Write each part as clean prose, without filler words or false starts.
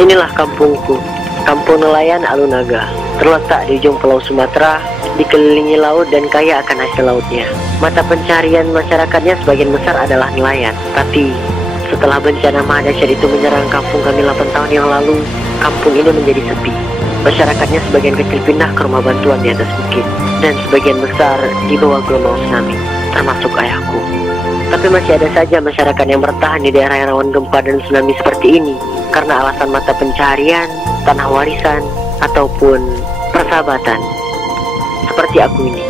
Inilah kampungku, kampung nelayan Alunaga. Terletak di ujung pulau Sumatera, dikelilingi laut dan kaya akan hasil lautnya. Mata pencarian masyarakatnya sebagian besar adalah nelayan. Tapi setelah bencana mahdasyat itu menyerang kampung kami 8 tahun yang lalu, kampung ini menjadi sepi. Masyarakatnya sebagian kecil pindah ke rumah bantuan di atas bukit, dan sebagian besar di bawah gelombang tsunami, termasuk ayahku. Tapi masih ada saja masyarakat yang bertahan di daerah yang rawan gempa dan tsunami seperti ini, karena alasan mata pencarian, tanah warisan, ataupun persahabatan. Seperti aku ini.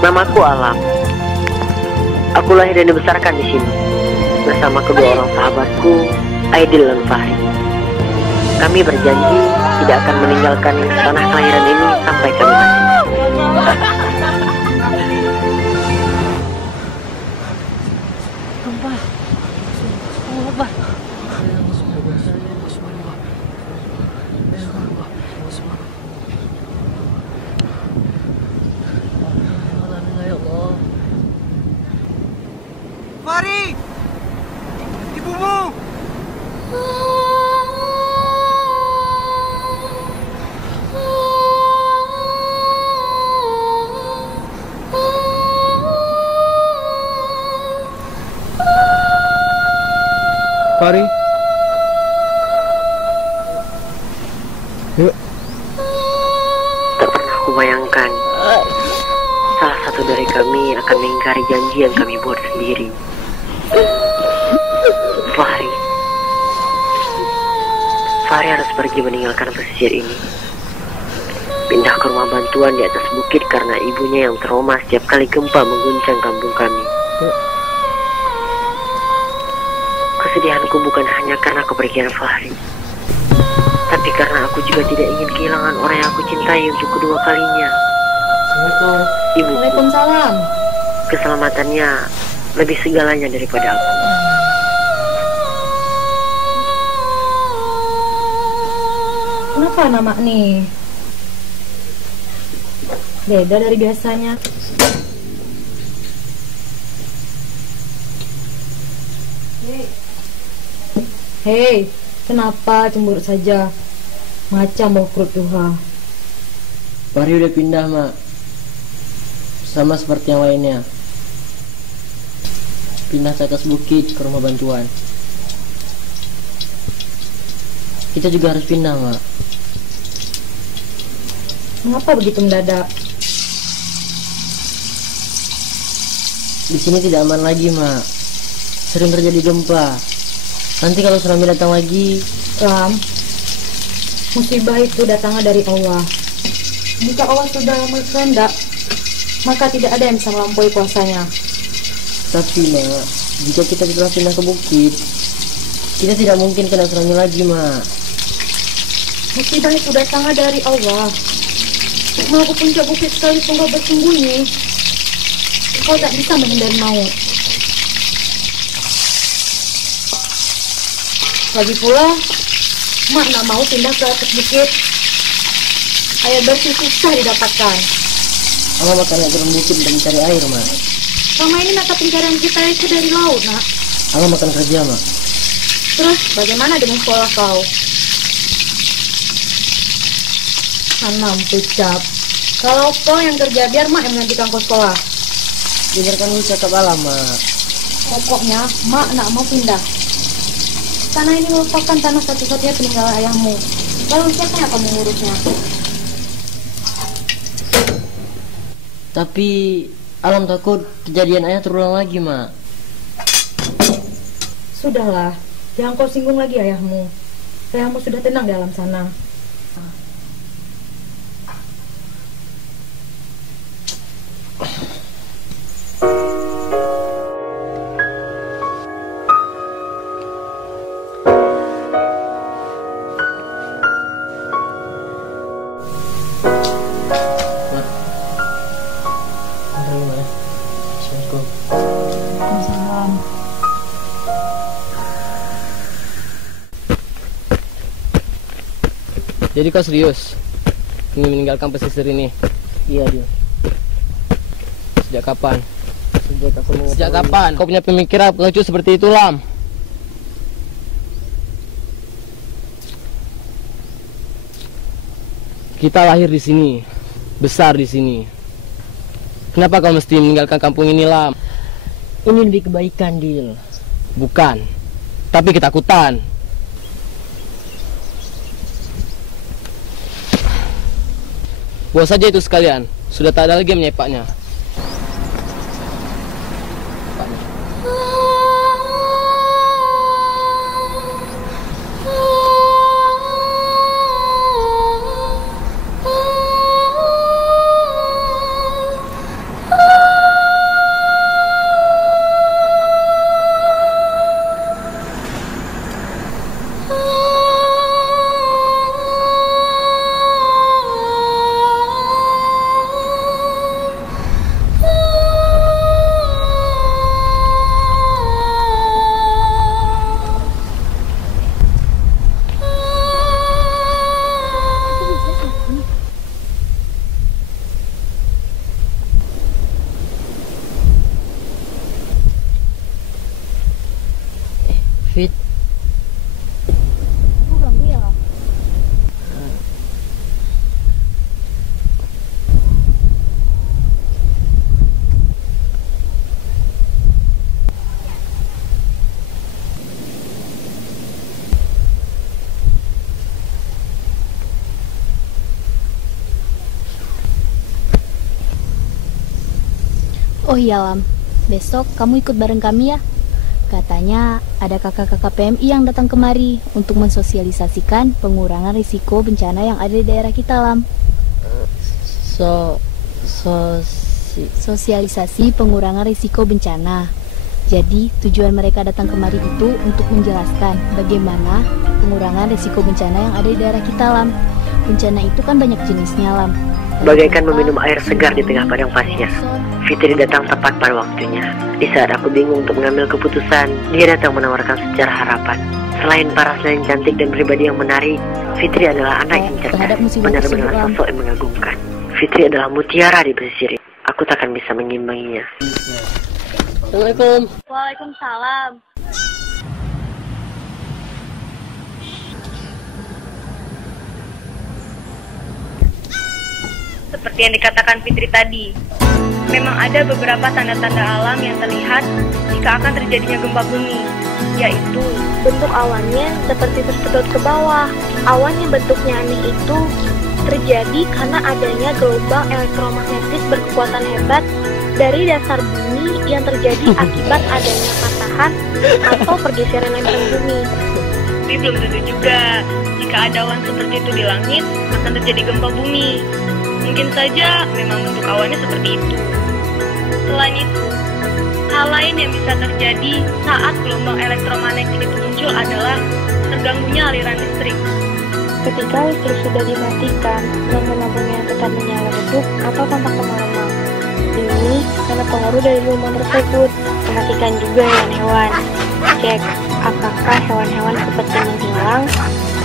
Namaku Alam. Aku lahir dan dibesarkan di sini, bersama kedua orang sahabatku, Aidil dan Fahri. Kami berjanji tidak akan meninggalkan tanah kelahiran ini sampai kami mati. Fahri! Ibumu! Fahri, yuk. Tak pernah aku bayangkan salah satu dari kami akan mengingkari janji yang kami buat sendiri. Fahri harus pergi meninggalkan pesisir ini, pindah ke rumah bantuan di atas bukit karena ibunya yang trauma setiap kali gempa mengguncang kampung kami. Kesedihanku bukan hanya karena kepergian Fahri, tapi karena aku juga tidak ingin kehilangan orang yang aku cintai untuk kedua kalinya. Assalamualaikum. Ibu, Waalaikumsalam. keselamatannya lebih segalanya daripada aku. Kenapa nama nih? Beda dari biasanya. Hei, kenapa cemburu saja? Macam bau perut duha. Fahri udah pindah, Mak. Sama seperti yang lainnya. Pindah ke atas bukit ke rumah bantuan. Kita juga harus pindah, Mak. Mengapa begitu mendadak? Di sini tidak aman lagi, Mak. Sering terjadi gempa. Nanti kalau tsunami datang lagi, Ram, musibah itu datangnya dari Allah. Jika Allah sudah berkehendak, maka tidak ada yang bisa melampaui kuasanya. tapi, Mak, jika kita telah pindah ke bukit, kita tidak mungkin kena tsunami lagi, Mak. Musibah itu datangnya dari Allah. Mau ke puncak bukit sekalipun kau bersembunyi, kau tak bisa menghindari maut. Lagi pula, Mak nak mau pindah ke atas bukit. Air bersih susah didapatkan. Allah bakal naik turun bukit dan mencari air, Mak. Selama ini mata pencarian kita itu dari laut, Nak. Allah makan kerja, Mak. Terus bagaimana dengan sekolah kau? Sanam ucap. Kalau kau yang kerja, biar Mak yang menggantikan kau sekolah. Dengarkan cakap Allah, Mak. Pokoknya, Mak nak mau pindah. Tanah ini merupakan tanah satu-satunya peninggalan ayahmu. Lalu siapa yang akan mengurusnya? Tapi Alam takut kejadian ayah terulang lagi, Mak. Sudahlah, jangan kau singgung lagi ayahmu. Ayahmu sudah tenang di alam sana. Jadi kau serius ingin meninggalkan pesisir ini? Iya, Dio. Sejak kapan? Sejak kapan Kau punya pemikiran lucu seperti itu, Lam? Kita lahir di sini, besar di sini. Kenapa kau mesti meninggalkan kampung ini, Lam? Ini lebih kebaikan, Dil. Bukan, tapi ketakutan. Buang saja itu sekalian, sudah tak ada lagi yang menyepaknya. Fit, Aku belum bilang. Oh iya Lam, besok kamu ikut bareng kami ya. Katanya ada kakak-kakak PMI yang datang kemari untuk mensosialisasikan pengurangan risiko bencana yang ada di daerah kita, Lam. Sosialisasi pengurangan risiko bencana. Jadi tujuan mereka datang kemari itu untuk menjelaskan bagaimana pengurangan risiko bencana yang ada di daerah kita, Lam. Bencana itu kan banyak jenisnya, Lam. Bagaikan meminum air segar di tengah padang pasir. Fitri datang tepat pada waktunya. Di saat aku bingung untuk mengambil keputusan, dia datang menawarkan sejarah harapan. Selain parasnya yang cantik dan pribadi yang menarik, Fitri adalah anak yang cerdas, benar-benar sosok yang mengagumkan. Fitri adalah mutiara di pesisir. Aku takkan bisa mengimbanginya. Assalamualaikum. Waalaikumsalam. Seperti yang dikatakan Fitri tadi, memang ada beberapa tanda-tanda alam yang terlihat jika akan terjadinya gempa bumi, yaitu Bentuk awannya seperti tersedot ke bawah. Awan yang bentuknya aneh itu terjadi karena adanya gelombang elektromagnetis berkekuatan hebat dari dasar bumi yang terjadi akibat adanya patahan atau pergeseran lempeng bumi. tapi belum tentu juga jika ada awan seperti itu di langit akan terjadi gempa bumi. Mungkin saja memang bentuk awannya seperti itu. Selain itu, hal lain yang bisa terjadi saat gelombang elektromagnetik itu muncul adalah terganggunya aliran listrik. Ketika listrik sudah dimatikan, lampu-lampunya tetap menyala redup atau tampak lemah-lemah. Ini karena pengaruh dari gelombang tersebut. Perhatikan juga hewan-hewan. Cek apakah hewan-hewan seperti menghilang,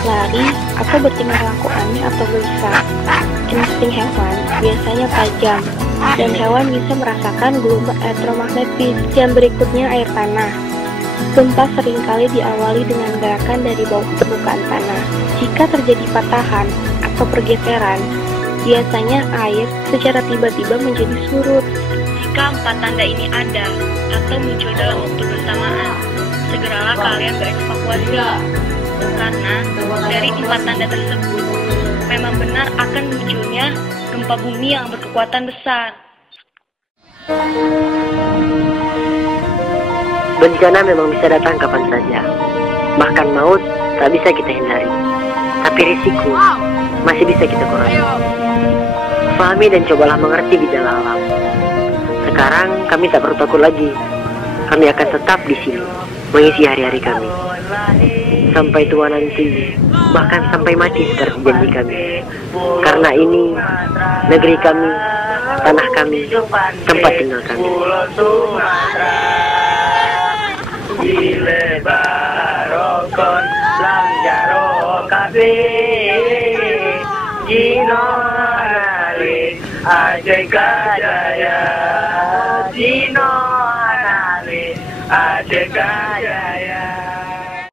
lari, atau bertingkah laku aneh atau gelisah. Insting hewan biasanya tajam, dan hewan bisa merasakan gelombang elektromagnetis. Yang berikutnya air tanah. Gempa seringkali diawali dengan gerakan dari bawah permukaan tanah. Jika terjadi patahan atau pergeseran, biasanya air secara tiba-tiba menjadi surut. Jika empat tanda ini ada atau muncul dalam waktu bersamaan, segeralah kalian berevakuasi. Karena dari empat tanda tersebut, memang benar akan munculnya gempa bumi yang berkekuatan besar. Bencana memang bisa datang kapan saja. Bahkan maut tak bisa kita hindari. Tapi risiko masih bisa kita kurangi. Fahami dan cobalah mengerti gejala alam. Sekarang kami tak perlu takut lagi. Kami akan tetap di sini, mengisi hari-hari kami. Sampai tua nanti, bahkan sampai mati seperti janji kami. Karena ini negeri kami, tanah kami, tempat tinggal kami. Ile barokon lam jaro kafe Jino anali ajai kajaya Jino anali ajai kajaya